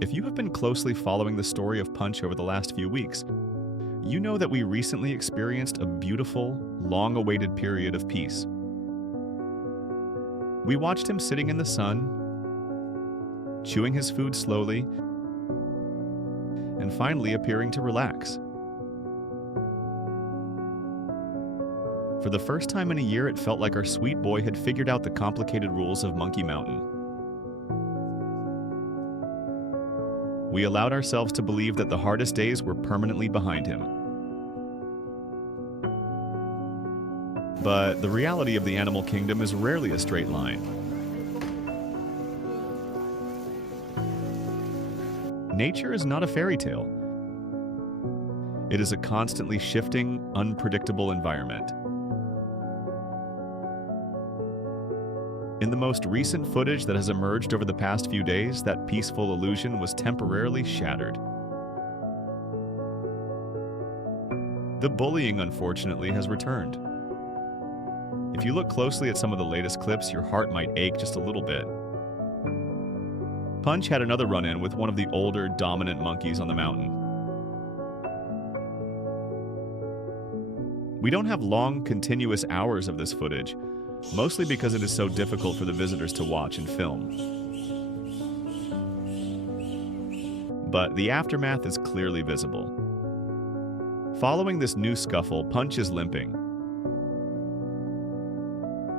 If you have been closely following the story of Punch over the last few weeks, you know that we recently experienced a beautiful, long-awaited period of peace. We watched him sitting in the sun, chewing his food slowly, and finally appearing to relax. For the first time in a year, it felt like our sweet boy had figured out the complicated rules of Monkey Mountain. We allowed ourselves to believe that the hardest days were permanently behind him. But the reality of the animal kingdom is rarely a straight line. Nature is not a fairy tale. It is a constantly shifting, unpredictable environment. In the most recent footage that has emerged over the past few days, that peaceful illusion was temporarily shattered. The bullying, unfortunately, has returned. If you look closely at some of the latest clips, your heart might ache just a little bit. Punch had another run-in with one of the older, dominant monkeys on the mountain. We don't have long, continuous hours of this footage, mostly because it is so difficult for the visitors to watch and film. But the aftermath is clearly visible. Following this new scuffle, Punch is limping.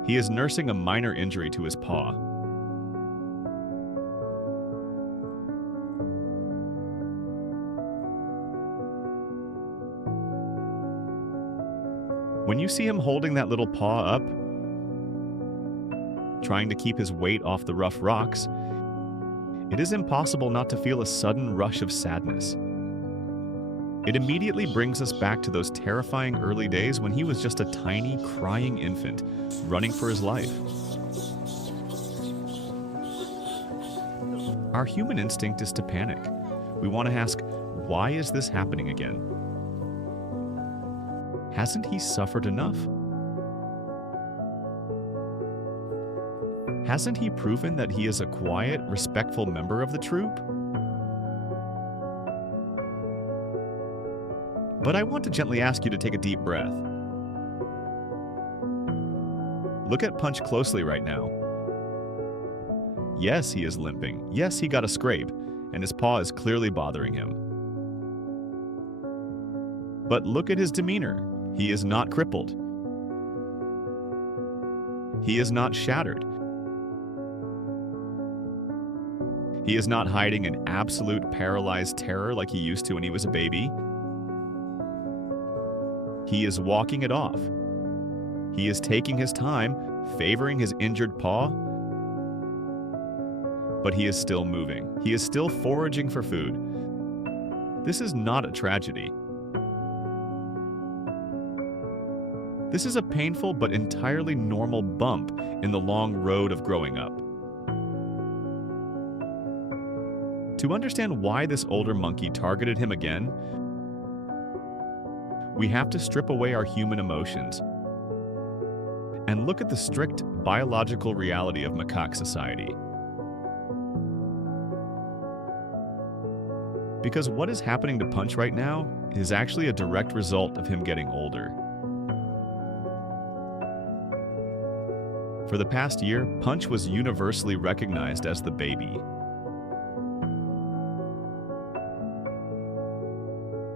He is nursing a minor injury to his paw. When you see him holding that little paw up, trying to keep his weight off the rough rocks, it is impossible not to feel a sudden rush of sadness. It immediately brings us back to those terrifying early days when he was just a tiny, crying infant, running for his life. Our human instinct is to panic. We want to ask, why is this happening again? Hasn't he suffered enough? Hasn't he proven that he is a quiet, respectful member of the troop? But I want to gently ask you to take a deep breath. Look at Punch closely right now. Yes, he is limping. Yes, he got a scrape, and his paw is clearly bothering him. But look at his demeanor. He is not crippled. He is not shattered. He is not hiding in absolute paralyzed terror like he used to when he was a baby. He is walking it off. He is taking his time, favoring his injured paw, but he is still moving. He is still foraging for food. This is not a tragedy. This is a painful but entirely normal bump in the long road of growing up. To understand why this older monkey targeted him again, we have to strip away our human emotions and look at the strict biological reality of macaque society. Because what is happening to Punch right now is actually a direct result of him getting older. For the past year, Punch was universally recognized as the baby.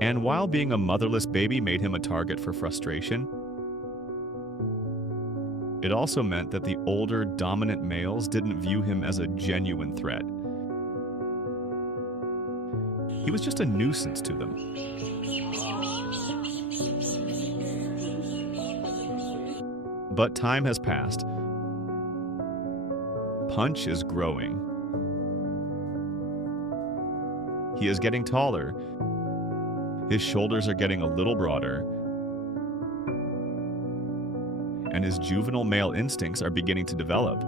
And while being a motherless baby made him a target for frustration, it also meant that the older, dominant males didn't view him as a genuine threat. He was just a nuisance to them. But time has passed. Punch is growing. He is getting taller. His shoulders are getting a little broader, and his juvenile male instincts are beginning to develop.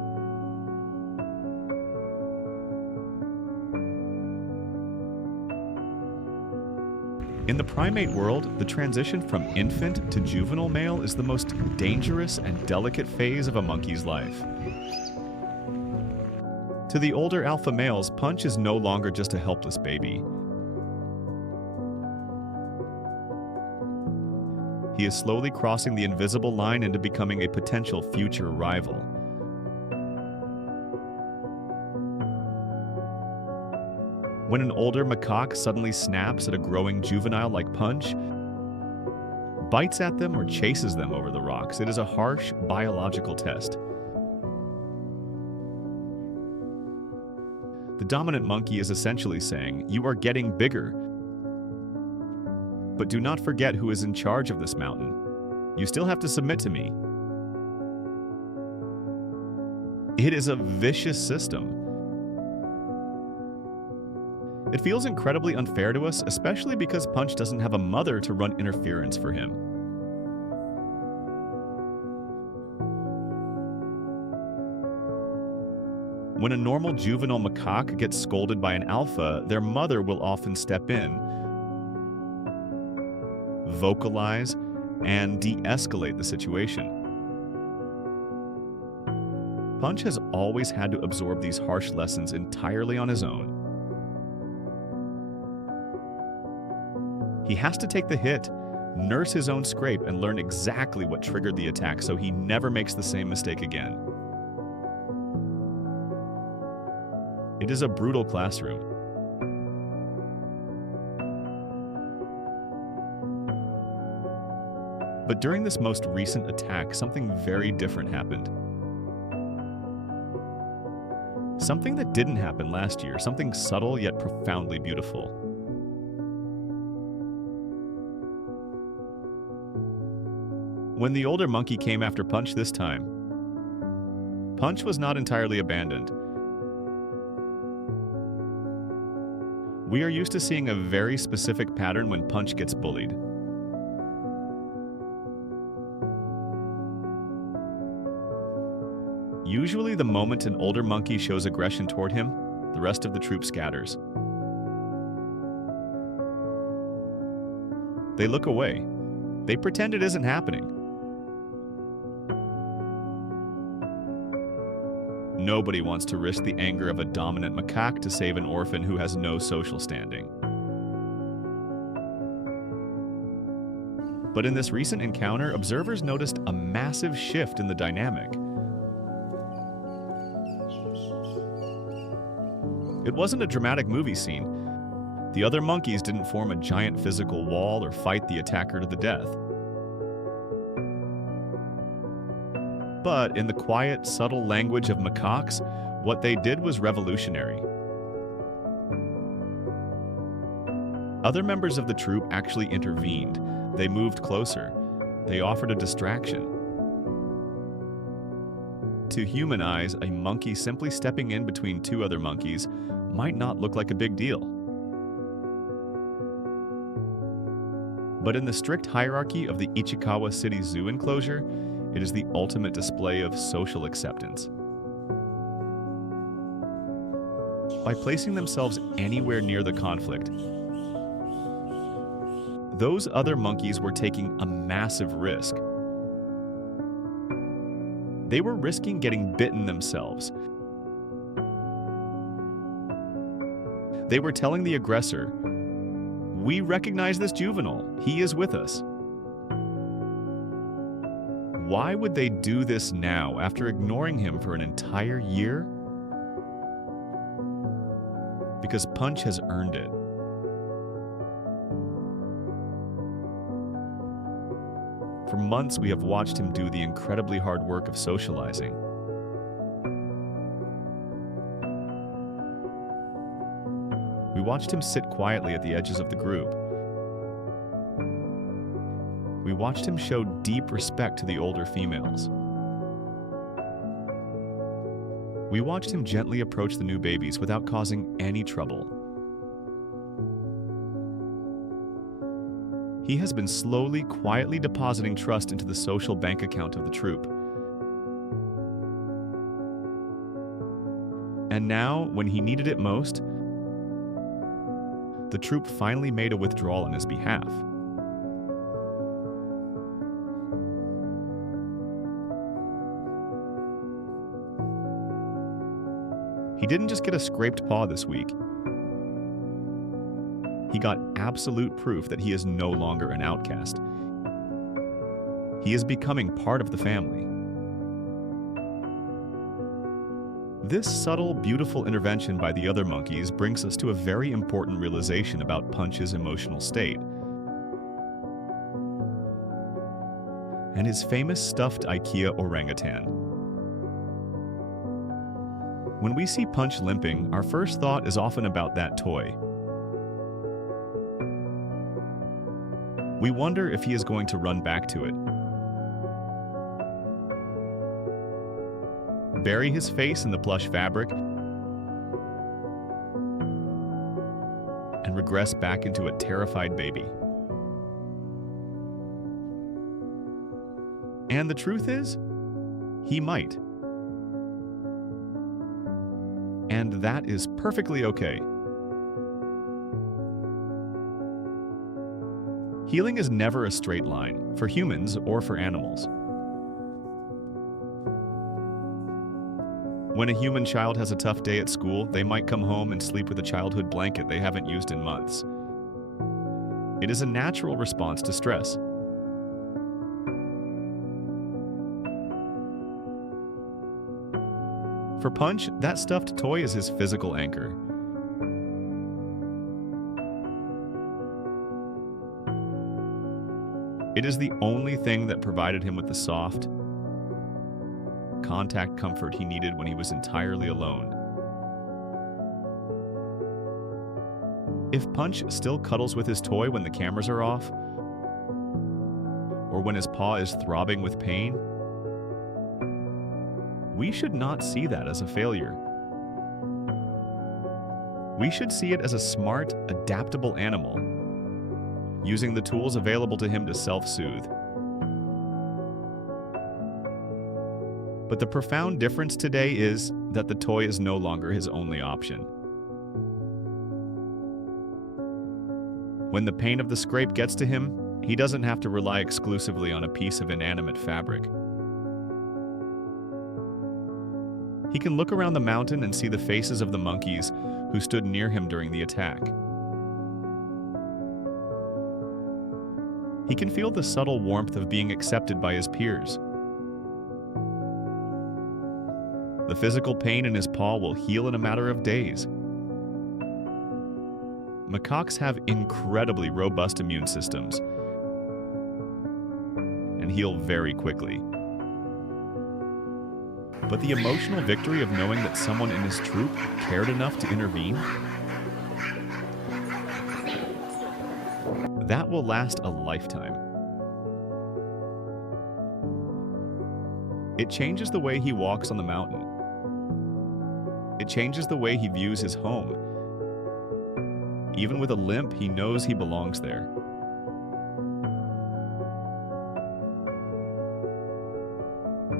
In the primate world, the transition from infant to juvenile male is the most dangerous and delicate phase of a monkey's life. To the older alpha males, Punch is no longer just a helpless baby. He is slowly crossing the invisible line into becoming a potential future rival. When an older macaque suddenly snaps at a growing juvenile like Punch, bites at them or chases them over the rocks, it is a harsh biological test. The dominant monkey is essentially saying, "You are getting bigger. But do not forget who is in charge of this mountain. You still have to submit to me." It is a vicious system. It feels incredibly unfair to us, especially because Punch doesn't have a mother to run interference for him. When a normal juvenile macaque gets scolded by an alpha, their mother will often step in, vocalize, and de-escalate the situation. Punch has always had to absorb these harsh lessons entirely on his own. He has to take the hit, nurse his own scrape, and learn exactly what triggered the attack so he never makes the same mistake again. It is a brutal classroom. But during this most recent attack, something very different happened. Something that didn't happen last year, something subtle yet profoundly beautiful. When the older monkey came after Punch this time, Punch was not entirely abandoned. We are used to seeing a very specific pattern when Punch gets bullied. Usually, the moment an older monkey shows aggression toward him, the rest of the troop scatters. They look away. They pretend it isn't happening. Nobody wants to risk the anger of a dominant macaque to save an orphan who has no social standing. But in this recent encounter, observers noticed a massive shift in the dynamic. It wasn't a dramatic movie scene. The other monkeys didn't form a giant physical wall or fight the attacker to the death. But in the quiet, subtle language of macaques, what they did was revolutionary. Other members of the troop actually intervened. They moved closer. They offered a distraction. To human eyes, a monkey simply stepping in between two other monkeys might not look like a big deal. But in the strict hierarchy of the Ichikawa City Zoo enclosure, it is the ultimate display of social acceptance. By placing themselves anywhere near the conflict, those other monkeys were taking a massive risk. They were risking getting bitten themselves. They were telling the aggressor, "We recognize this juvenile. He is with us." Why would they do this now, after ignoring him for an entire year? Because Punch has earned it. For months, we have watched him do the incredibly hard work of socializing. We watched him sit quietly at the edges of the group. We watched him show deep respect to the older females. We watched him gently approach the new babies without causing any trouble. He has been slowly, quietly depositing trust into the social bank account of the troop. And now, when he needed it most, the troop finally made a withdrawal on his behalf. He didn't just get a scraped paw this week. He got absolute proof that he is no longer an outcast. He is becoming part of the family. This subtle, beautiful intervention by the other monkeys brings us to a very important realization about Punch's emotional state and his famous stuffed IKEA orangutan. When we see Punch limping, our first thought is often about that toy. We wonder if he is going to run back to it, bury his face in the plush fabric, and regress back into a terrified baby. And the truth is, he might. And that is perfectly okay. Healing is never a straight line, for humans or for animals. When a human child has a tough day at school, they might come home and sleep with a childhood blanket they haven't used in months. It is a natural response to stress. For Punch, that stuffed toy is his physical anchor. It is the only thing that provided him with the soft, contact comfort he needed when he was entirely alone. If Punch still cuddles with his toy when the cameras are off, or when his paw is throbbing with pain, we should not see that as a failure. We should see it as a smart, adaptable animal, using the tools available to him to self-soothe. But the profound difference today is that the toy is no longer his only option. When the pain of the scrape gets to him, he doesn't have to rely exclusively on a piece of inanimate fabric. He can look around the mountain and see the faces of the monkeys who stood near him during the attack. He can feel the subtle warmth of being accepted by his peers. The physical pain in his paw will heal in a matter of days. Macaques have incredibly robust immune systems and heal very quickly. But the emotional victory of knowing that someone in his troop cared enough to intervene, that will last a lifetime. It changes the way he walks on the mountain. It changes the way he views his home. Even with a limp, he knows he belongs there.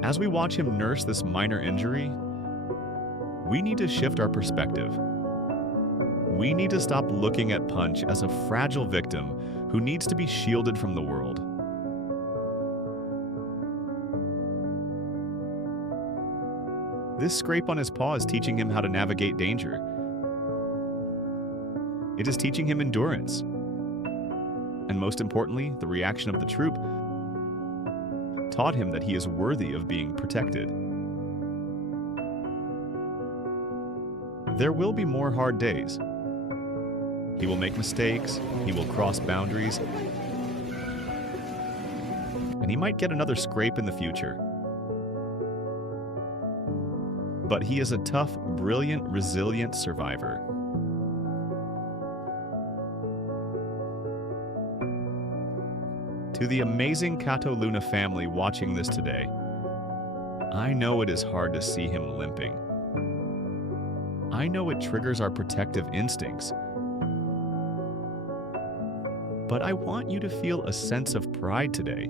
As we watch him nurse this minor injury, we need to shift our perspective. We need to stop looking at Punch as a fragile victim who needs to be shielded from the world. This scrape on his paw is teaching him how to navigate danger. It is teaching him endurance. And most importantly, the reaction of the troop taught him that he is worthy of being protected. There will be more hard days. He will make mistakes, he will cross boundaries, and he might get another scrape in the future. But he is a tough, brilliant, resilient survivor. To the amazing Catto Luna family watching this today, I know it is hard to see him limping. I know it triggers our protective instincts. But I want you to feel a sense of pride today.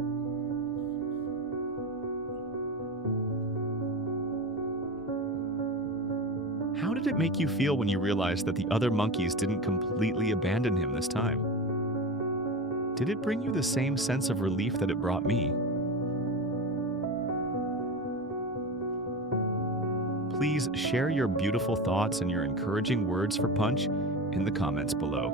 How did it make you feel when you realized that the other monkeys didn't completely abandon him this time? Did it bring you the same sense of relief that it brought me? please share your beautiful thoughts and your encouraging words for Punch in the comments below.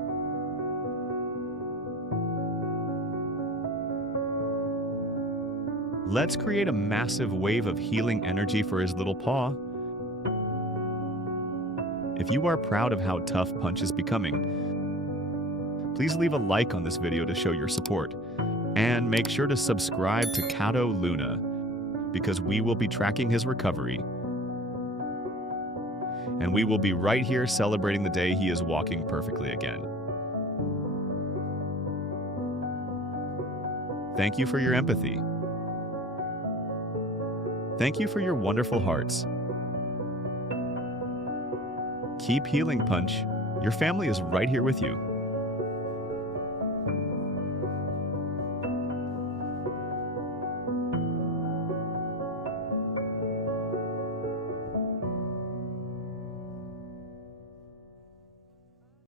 Let's create a massive wave of healing energy for his little paw. If you are proud of how tough Punch is becoming, please leave a like on this video to show your support. And make sure to subscribe to Catto Luna, because we will be tracking his recovery. And we will be right here celebrating the day he is walking perfectly again. Thank you for your empathy. Thank you for your wonderful hearts. Keep healing, Punch. Your family is right here with you.